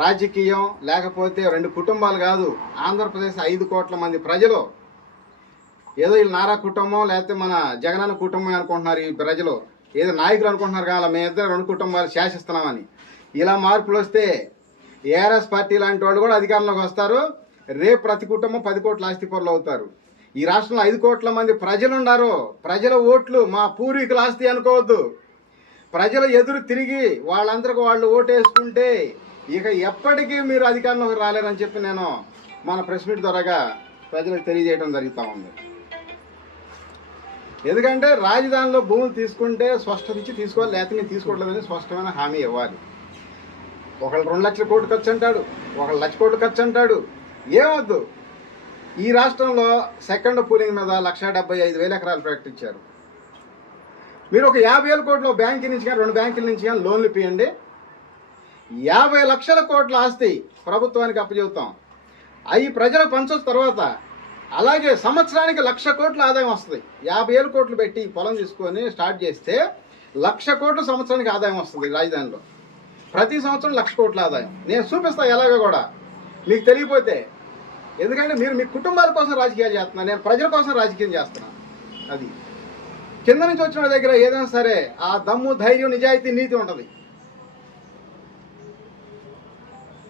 రాజకీయం లేకపోతే 2 కుటుంబాలు కాదు, ఆంధ్రప్రదేశ్ 5 కోట్ల మంది ప్రజలు. ఏదో వీళ్ళు నారా కుటుంబం లేకపోతే మన జగనన్న కుటుంబం అనుకుంటున్నారు ఈ ప్రజలు, ఏదో నాయకులు అనుకుంటున్నారు కదా మేమిద్దరు 2 కుటుంబాలు శాసిస్తున్నామని. ఇలా మార్పులు వస్తే ఏఆర్ఎస్ పార్టీ లాంటి వాళ్ళు కూడా అధికారంలోకి వస్తారు. రేపు ప్రతి కుటుంబం 10 కోట్ల ఆస్తి పరులు అవుతారు. ఈ రాష్ట్రంలో 5 కోట్ల మంది ప్రజలు ఉన్నారు. ప్రజల ఓట్లు మా పూర్వీకుల ఆస్తి అనుకోవద్దు. ప్రజలు ఎదురు తిరిగి వాళ్ళందరికీ వాళ్ళు ఓటేసుకుంటే ఇక ఎప్పటికీ మీరు అధికారంలోకి రాలేరని చెప్పి నేను మన ప్రెస్ మీట్ ద్వారాగా ప్రజలకు తెలియజేయడం జరుగుతూ ఉంది. ఎందుకంటే రాజధానిలో భూములు తీసుకుంటే స్పష్టత ఇచ్చి తీసుకోవాలి, లేకపోతే నేను తీసుకోవట్లేదని స్పష్టమైన హామీ ఇవ్వాలి. ఒకళ్ళు 2 లక్షల కోట్లు ఖర్చు అంటాడు, ఒకళ్ళు 1 లక్ష కోట్లు ఖర్చు అంటాడు. ఏమొద్దు. ఈ రాష్ట్రంలో సెకండ్ పూలింగ్ మీద 1,75,000 ఎకరాలు ప్రకటించారు. మీరు ఒక 50,000 కోట్లు బ్యాంకు నుంచి కానీ 2 బ్యాంకుల నుంచి కానీ లోన్లు ఇప్పియండి, 50 లక్షల కోట్ల ఆస్తి ప్రభుత్వానికి అప్పచెబుతాం. అవి ప్రజలకు పంచొచ్చిన తర్వాత అలాగే సంవత్సరానికి 1,00,000 కోట్ల ఆదాయం వస్తుంది. 50,000 కోట్లు పెట్టి పొలం తీసుకొని స్టార్ట్ చేస్తే 1,00,000 కోట్ల సంవత్సరానికి ఆదాయం వస్తుంది రాజధానిలో. ప్రతి సంవత్సరం 1,00,000 కోట్ల ఆదాయం. నేను చూపిస్తాను ఎలాగో కూడా మీకు తెలియపోతే. ఎందుకంటే మీరు మీ కుటుంబాల కోసం రాజకీయాలు చేస్తున్నారు, నేను ప్రజల కోసం రాజకీయం చేస్తున్నాను. అది కింద నుంచి వచ్చిన దగ్గర ఏదైనా సరే ఆ దమ్ము, ధైర్యం, నిజాయితీ, నీతి ఉంటుంది.